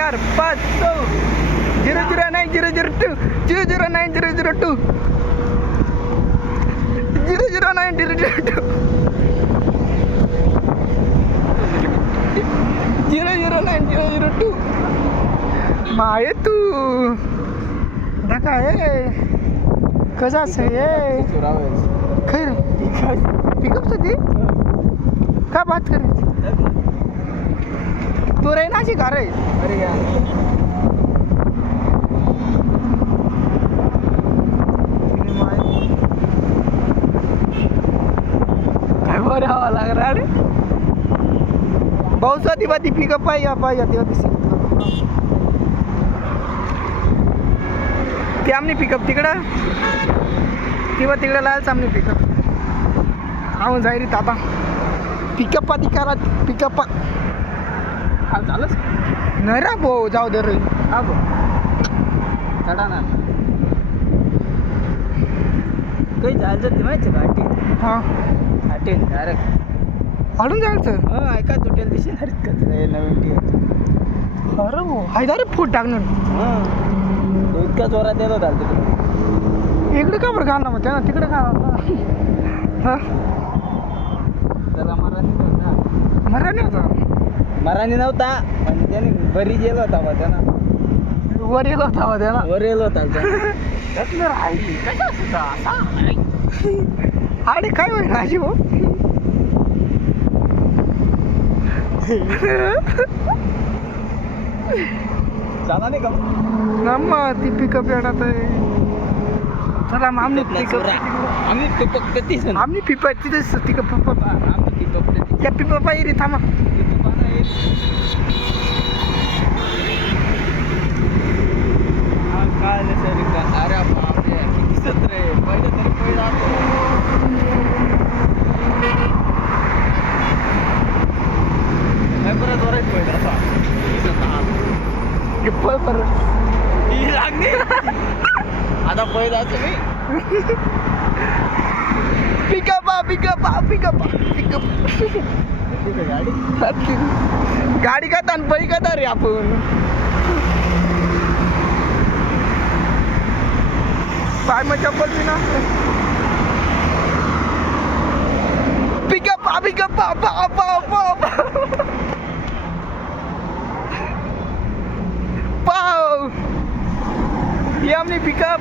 4 5 009 002 माये तू काय कसा आहे खैर पिकअप साठी काय बात करायची तो रेनाची कार आहे अरे काय बरं हवा लाग रहा अरे बहुत सा ती पिकअप पाहिजे ते आमने पिकअप तिकडं तिकडं लाल सामने पिकअप आऊन जायरीत आता पिकअप आधी करा पिकअप हा झालंच नाही रा भाऊ जाऊ दे रे हा भाऊ चढा ना काही जायचं ते माहिती घाटी हां घाटी डायरेक्ट हाडून जायचं हां ऐका तुटेल दिशी नवीन टी अरे भाऊ हायदा रे फूट टाकणार हां इतका जोरात देतो चालते इकडे का बरं घालणार मग त्यानं तिकडे घालणार हां त्याला मराठी नव्हता म्हणजे त्याने बरी गेलो होता बा त्यानं वर येलो होता बा त्यानं वर येलो होता त्यातलं राहिली कशा सुद्धा अरे काय होईल राजी भाऊ झाला नाही का नम्मा ती पिकअप येणार आहे चला आम्ही पिकअप तिथेच पिकअप त्या पिकअप रे थांबा काय अरे बापरे किती दिसत रे पहिले तरी पहिला परत वरायच पहिला असा ही लागली आता पहिलाच मी पिकअप गाडी का तान पै का रे आपण पाय मग चप्पल ना पिकअप पाव ये हमने पिकअप